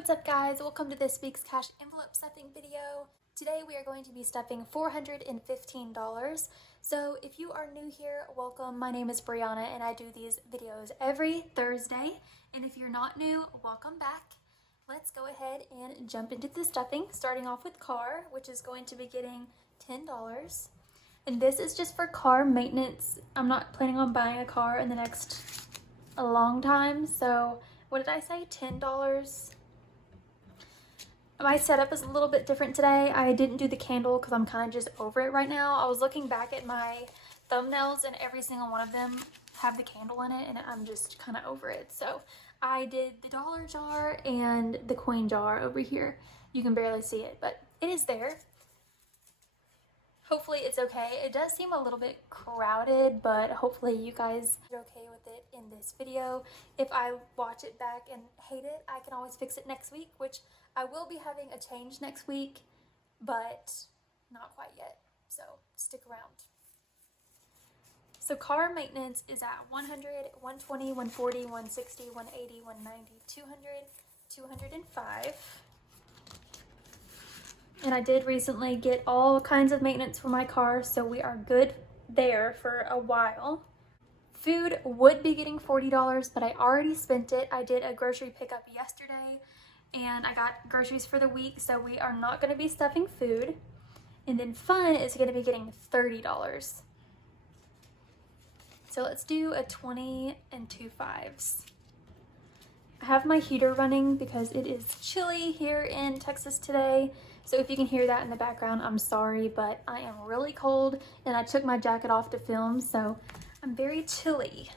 What's up guys? Welcome to this week's cash envelope stuffing video. Today we are going to be stuffing $415. So if you are new here, welcome. My name is Brianna and I do these videos every Thursday. And if you're not new, welcome back. Let's go ahead and jump into the stuffing, starting off with car, which is going to be getting $10. And this is just for car maintenance. I'm not planning on buying a car in the next a long time. So what did I say? $10. My setup is a little bit different today. I didn't do the candle because I'm kind of just over it right now. I was looking back at my thumbnails and every single one of them have the candle in it and I'm just kind of over it. So I did the dollar jar and the coin jar over here. You can barely see it, but it is there. Hopefully it's okay. It does seem a little bit crowded, but hopefully you guys are okay with it in this video. If I watch it back and hate it, I can always fix it next week, which I will be having a change next week, but not quite yet, so stick around. So car maintenance is at 100, 120, 140, 160, 180, 190, 200, 205. And I did recently get all kinds of maintenance for my car, so we are good there for a while. Food would be getting $40, but I already spent it. I did a grocery pickup yesterday, and I got groceries for the week, so we are not going to be stuffing food. And then fun is going to be getting $30. So let's do a 20 and 2 5s. I have my heater running because it is chilly here in Texas today. So if you can hear that in the background, I'm sorry, but I am really cold and I took my jacket off to film, so I'm very chilly.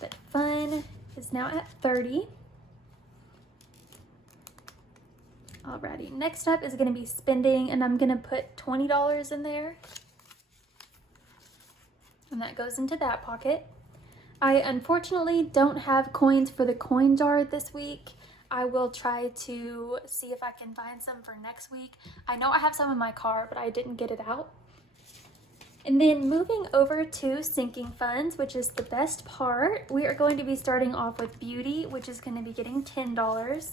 But fun is now at 30. Alrighty, next up is going to be spending, and I'm going to put $20 in there. And that goes into that pocket. I unfortunately don't have coins for the coin jar this week. I will try to see if I can find some for next week. I know I have some in my car, but I didn't get it out. And then moving over to sinking funds, which is the best part, we are going to be starting off with beauty, which is going to be getting $10.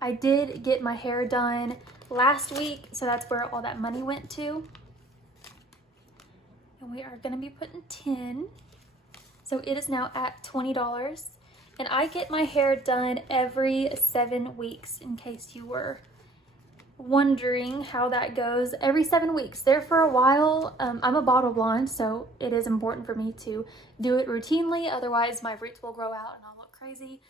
I did get my hair done last week, so that's where all that money went to. And we are going to be putting 10. So it is now at $20. And I get my hair done every 7 weeks, in case you were wondering how that goes. Every 7 weeks. There for a while, I'm a bottle blonde, so it is important for me to do it routinely. Otherwise, my roots will grow out and I'll look crazy.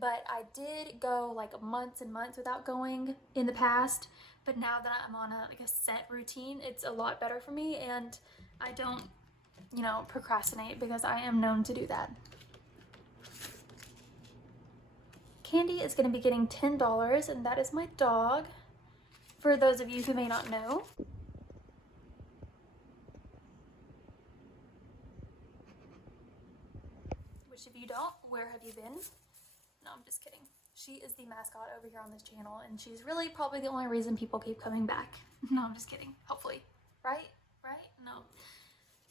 But I did go like months and months without going in the past. But now that I'm on a set routine, it's a lot better for me. And I don't, procrastinate because I am known to do that. Candy is going to be getting $10, and that is my dog, for those of you who may not know. Which if you don't, where have you been? No, I'm just kidding. She is the mascot over here on this channel, and she's really probably the only reason people keep coming back. No, I'm just kidding. Hopefully. Right? No.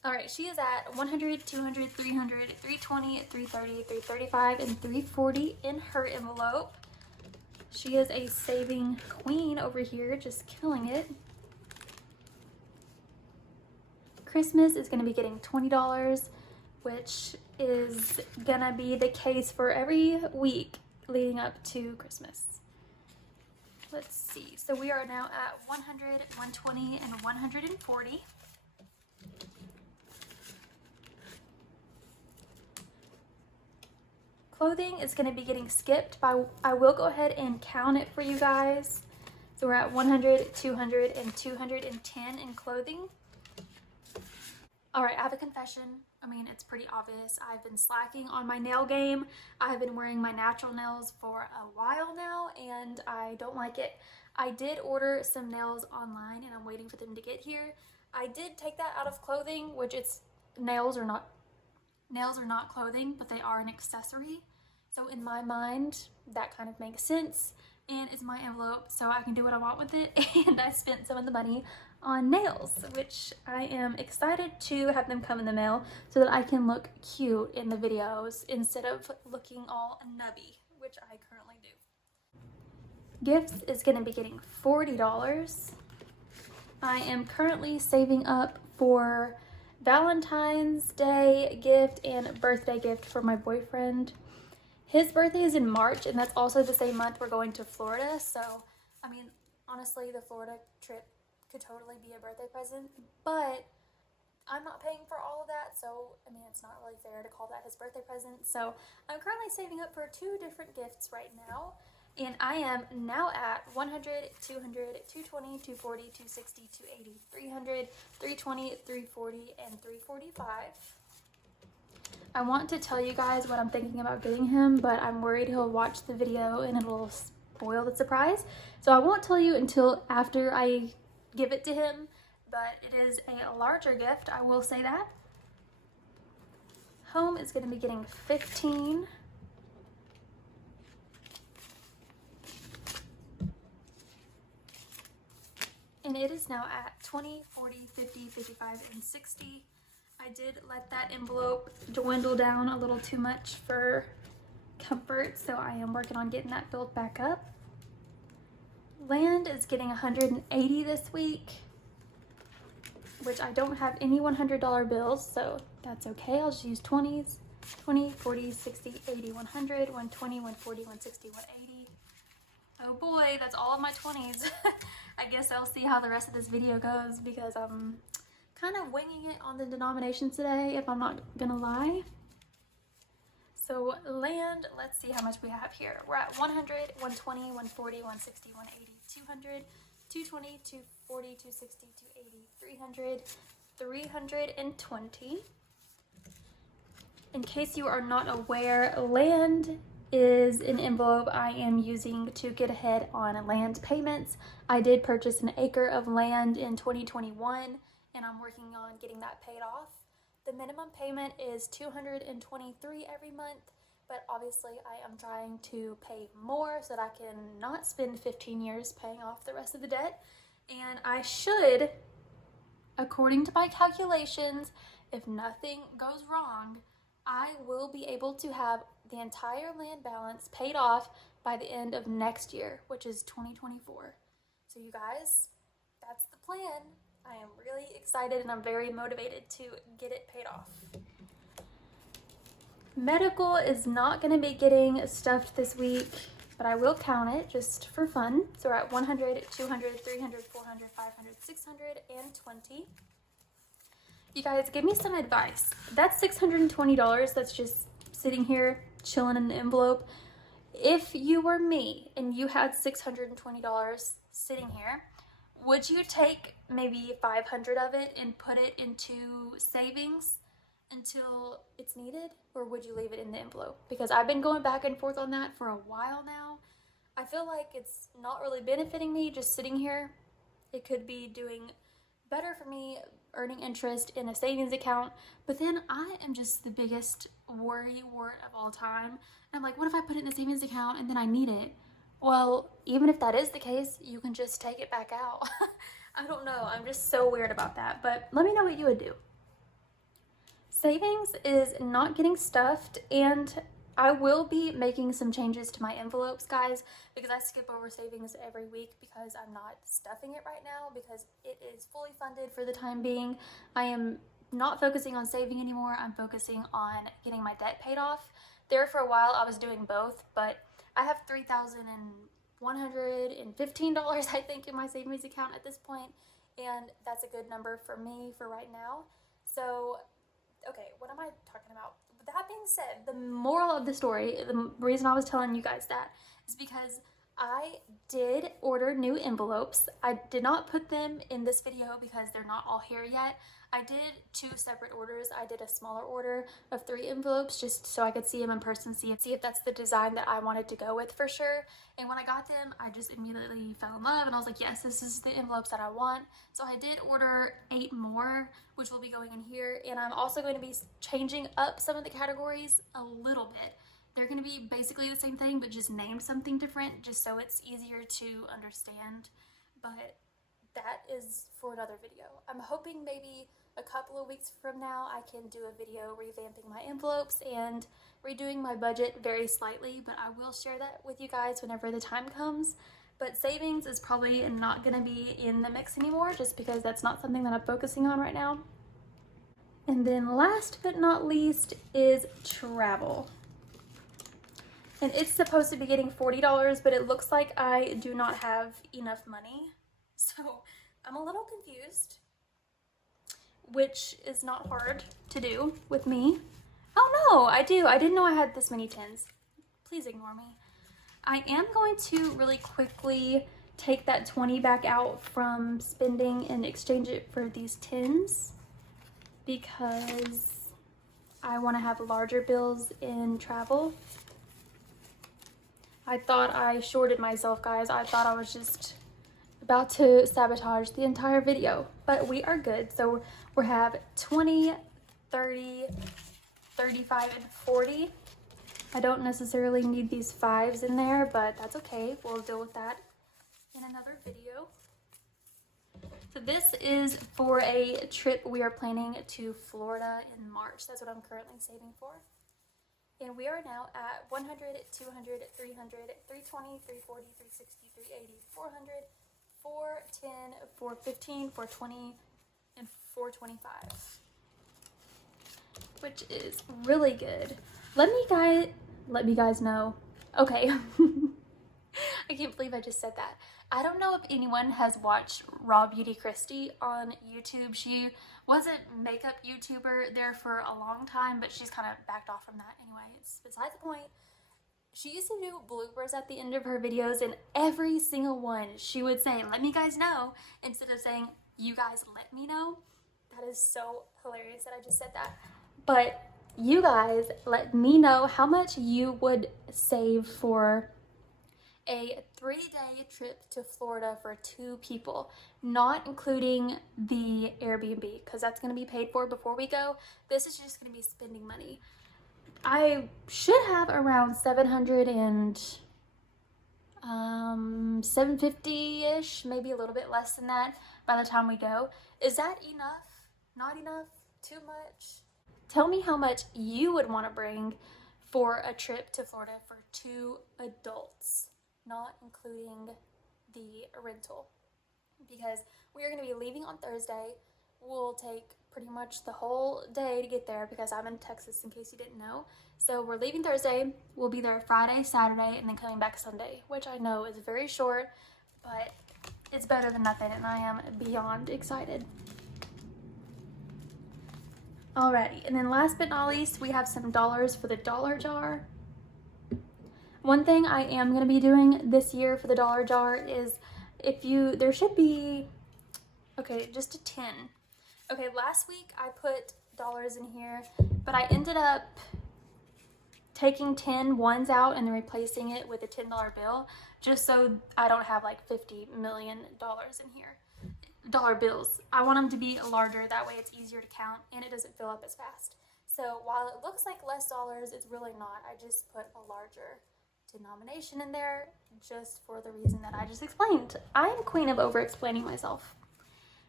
Alright, she is at 100, 200, 300, 320, 330, 335, and 340 in her envelope. She is a saving queen over here, just killing it. Christmas is going to be getting $20, which is going to be the case for every week leading up to Christmas. Let's see. So we are now at 100, 120, and 140. Clothing is going to be getting skipped, but I will go ahead and count it for you guys. So we're at 100, 200, and 210 in clothing. Alright, I have a confession. I mean, it's pretty obvious. I've been slacking on my nail game. I've been wearing my natural nails for a while now, and I don't like it. I did order some nails online, and I'm waiting for them to get here. I did take that out of clothing, which nails are not clothing, but they are an accessory. So in my mind, that kind of makes sense and is my envelope, so I can do what I want with it. And I spent some of the money on nails, which I am excited to have them come in the mail so that I can look cute in the videos instead of looking all nubby, which I currently do. Gifts is going to be getting $40. I am currently saving up for Valentine's Day gift and birthday gift for my boyfriend. His birthday is in March, and that's also the same month we're going to Florida. So, I mean, honestly, the Florida trip could totally be a birthday present, but I'm not paying for all of that, so, I mean, it's not really fair to call that his birthday present. So, I'm currently saving up for 2 different gifts right now. And I am now at 100, 200, 220, 240, 260, 280, 300, 320, 340, and 345. I want to tell you guys what I'm thinking about getting him, but I'm worried he'll watch the video and it'll spoil the surprise. So I won't tell you until after I give it to him, but it is a larger gift, I will say that. Home is going to be getting 15. And it is now at 20, 40, 50, 55, and 60. I did let that envelope dwindle down a little too much for comfort, so I am working on getting that filled back up. Land is getting 180 this week, which I don't have any $100 bills, so that's okay. I'll just use 20s. 20, 40, 60, 80, 100, 120, 140, 160, 180. Oh boy, that's all of my 20s. I guess I'll see how the rest of this video goes because I'm kind of winging it on the denominations today, if I'm not gonna lie. So land, let's see how much we have here. We're at 100, 120, 140, 160, 180, 200, 220, 240, 260, 280, 300, 320. In case you are not aware, land is an envelope I am using to get ahead on land payments. I did purchase an acre of land in 2021 and I'm working on getting that paid off. The minimum payment is $223 every month, but obviously I am trying to pay more so that I can not spend 15 years paying off the rest of the debt. And I should, according to my calculations, if nothing goes wrong, I will be able to have the entire land balance paid off by the end of next year, which is 2024. So you guys, that's the plan. I am really excited and I'm very motivated to get it paid off. Medical is not going to be getting stuffed this week, but I will count it just for fun. So we're at 100, 200, 300, 400, 500, 620. You guys, give me some advice. That's $620 that's just sitting here chilling in an envelope. If you were me and you had $620 sitting here, would you take maybe 500 of it and put it into savings until it's needed, or would you leave it in the envelope? Because I've been going back and forth on that for a while now. I feel like it's not really benefiting me just sitting here. It could be doing better for me earning interest in a savings account, but then I am just the biggest worrywart of all time. And I'm like, what if I put it in a savings account and then I need it? Well, even if that is the case, you can just take it back out. I don't know, I'm just so weird about that, but let me know what you would do. Savings is not getting stuffed, and I will be making some changes to my envelopes, guys, because I skip over savings every week because I'm not stuffing it right now because it is fully funded for the time being. I am not focusing on saving anymore. I'm focusing on getting my debt paid off. There for a while I was doing both, but I have $3,115 I think in my savings account at this point, and that's a good number for me for right now. So okay, what am I talking about? With that being said, the moral of the story, the reason I was telling you guys that is because I did order new envelopes. I did not put them in this video because they're not all here yet. I did 2 separate orders. I did a smaller order of 3 envelopes just so I could see them in person, see if that's the design that I wanted to go with for sure. And when I got them, I just immediately fell in love and I was like, yes, this is the envelopes that I want. So I did order 8 more, which will be going in here. And I'm also going to be changing up some of the categories a little bit. They're going to be basically the same thing, but just named something different, just so it's easier to understand. But that is for another video. I'm hoping maybe a couple of weeks from now, I can do a video revamping my envelopes and redoing my budget very slightly, but I will share that with you guys whenever the time comes. But savings is probably not going to be in the mix anymore, just because that's not something that I'm focusing on right now. And then last but not least is travel. And it's supposed to be getting $40, but it looks like I do not have enough money. So I'm a little confused, which is not hard to do with me. Oh no, I do. I didn't know I had this many tins. Please ignore me. I am going to really quickly take that 20 back out from spending and exchange it for these tins, because I want to have larger bills in travel. I thought I shorted myself, guys. I thought I was just about to sabotage the entire video, but we are good. So we have 20, 30, 35, and 40. I don't necessarily need these 5s in there, but that's okay. We'll deal with that in another video. So this is for a trip we are planning to Florida in March. That's what I'm currently saving for. And we are now at 100, 200, 300, 320, 340, 360, 380, 400, 410, 415, 420, and 425. Which is really good. Let me guys know. Okay. I can't believe I just said that. I don't know if anyone has watched Raw Beauty Kristi on YouTube. She was a makeup YouTuber there for a long time, but she's kind of backed off from that anyway. It's beside the point. She used to do bloopers at the end of her videos, and every single one she would say, "Let me guys know," instead of saying, "You guys let me know." That is so hilarious that I just said that. But you guys let me know how much you would save for a 3-day trip to Florida for 2 people, not including the Airbnb, because that's going to be paid for before we go. This is just going to be spending money. I should have around 700 and 750-ish, maybe a little bit less than that by the time we go. Is that enough? Not enough? Too much? Tell me how much you would want to bring for a trip to Florida for 2 adults, not including the rental, because we are going to be leaving on Thursday. We'll take pretty much the whole day to get there because I'm in Texas, in case you didn't know. So we're leaving Thursday. We'll be there Friday, Saturday, and then coming back Sunday, which I know is very short, but it's better than nothing, and I am beyond excited. Alrighty, and then last but not least, we have some dollars for the dollar jar. One thing I am going to be doing this year for the dollar jar is, there should be, okay, just a 10. Okay, last week I put dollars in here, but I ended up taking 10 ones out and then replacing it with a $10 bill, just so I don't have like $50 million in here. Dollar bills. I want them to be larger, that way it's easier to count and it doesn't fill up as fast. So while it looks like less dollars, it's really not. I just put a larger denomination in there just for the reason that I just explained. I am queen of over-explaining myself.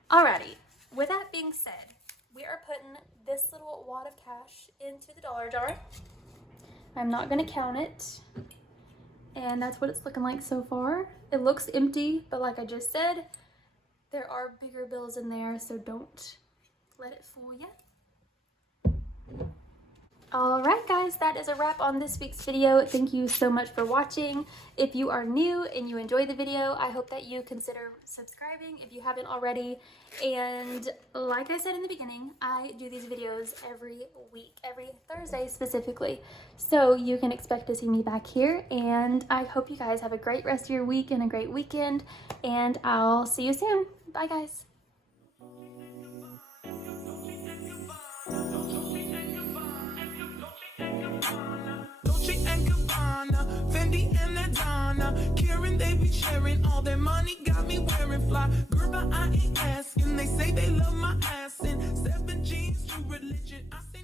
Alrighty, with that being said, we are putting this little wad of cash into the dollar jar. I'm not going to count it, and that's what it's looking like so far. It looks empty, but like I just said, there are bigger bills in there, so don't let it fool you. Alright guys, that is a wrap on this week's video. Thank you so much for watching. If you are new and you enjoyed the video, I hope that you consider subscribing if you haven't already. And like I said in the beginning, I do these videos every week, every Thursday specifically. So you can expect to see me back here, and I hope you guys have a great rest of your week and a great weekend, and I'll see you soon. Bye guys. Fendi and Adana, Karen, they be sharing all their money, got me wearing fly. Girl, but I ain't asking. They say they love my ass in 7 jeans, true religion. I say